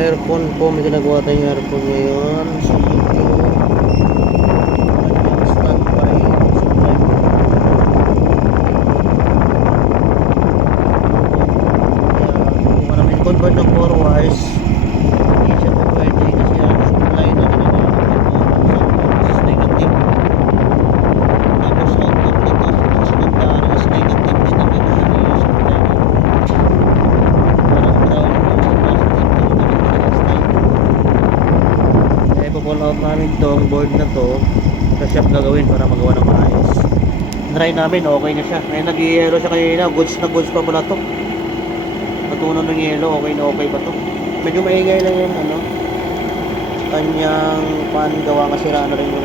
Aircon po, may ginagawa tayong aircon ngayon. So, yung standby supply. Kaya, kung marami convert ng 4 wires, hindi siya po pwede kasi ang supply na ginagawa is negative. Tapos output nito, sa secondary is negative din ang ginagawa yung supply nito. Parang ground yung positive to i-pull out namin tong board na to sa shop gagawin para magawa ng maayos. Try namin, okay na siya. Ngayon nag-yellow siya kanina, goods na goods pa pala to. Natunaw ng yellow, okay na okay pa to. Medyo maingay lang yung kanyang pan, gawa kasi sira na rin yung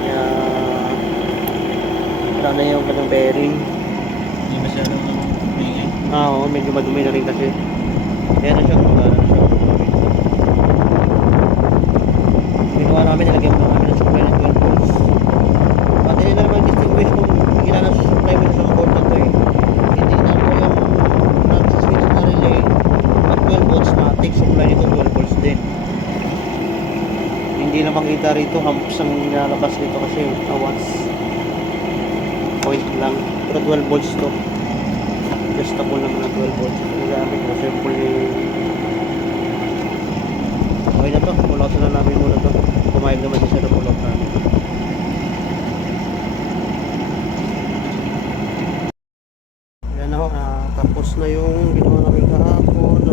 kaya sira na yung kanyang bearing. Hindi masyadong maingay. Oo, medyo madumi na rin kasi. Kaya na siya, kumagana na siya. Ginawa namin, nilagyan mo namin ng supply ng 12 volts. At hindi na naman distinguish kung ilan ang supply mo sa board na to eh. Hindi na mo yung switch na relay at 12 volts matic, supply nito 12 volts din. Hindi na makita rito amps ang nilalabas nito kasi watts point lang, pero 12 volts to. Adjustable naman na 12 volts. Nagamit ko simple okay na to, pull out na namin muna to. Kumayag naman siya na pull out namin. Yan ako, tapos na yung ginawa namin kahapon.